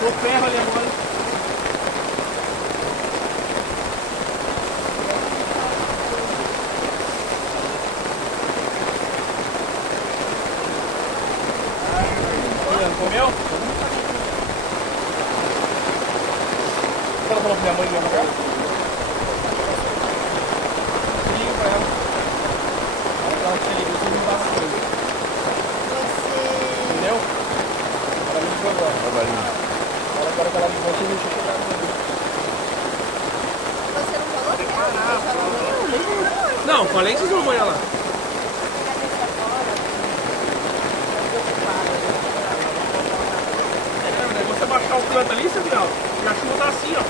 O ferro ali agora. Comeu? Ela falou pra minha mãe que ia pagar? Liga pra ela. Ela te liga, você me passa coisa. Entendeu? Ela me ligou agora. Agora que ela ligou, você deixa eu chegar no Você não falou? Não, falei que vocês vão molhar lá. Você baixar o canto ali, você vê, ó. E a chuva tá assim, ó.